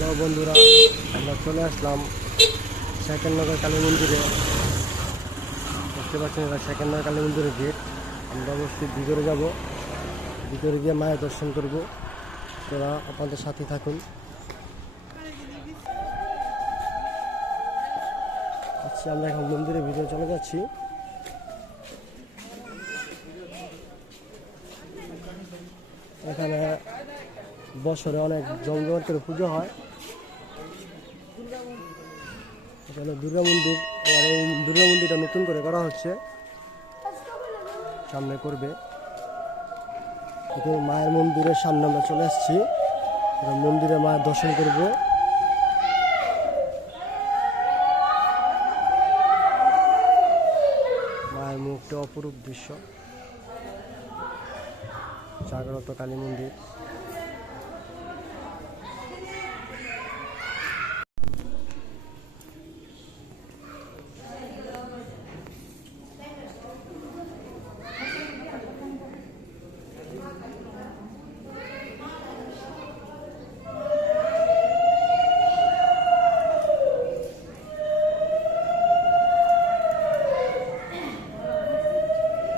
Hello বন্ধুরা, আমরা চলে আসলাম সেকেন্ডনগর কালী মন্দিরে। দেখতে পাচ্ছেন এটা সেকেন্ডনগর কালী মন্দিরের গেট। আমরা অবশ্যই ভিতরে যাব, ভিতরে গিয়ে মায়ের দর্শন করব। তোরা আপনাদের সাথে থাকুন। আচ্ছা, আমরা এখন মন্দিরের ভিতরে চলে যাচ্ছি। এখানে বছরে অনেক জমজমাট করে পুজো হয়। এখানে দুর্গা মন্দির, এবার এই দুর্গা মন্দিরটা নতুন করে করা হচ্ছে, সামনে করবে। মায়ের মন্দিরের সামনে আমরা চলে আসছি, মন্দিরে মায়ের দর্শন করব। মায়ের মুখটা অপরূপ দৃশ্য, জাগ্রত কালী মন্দির।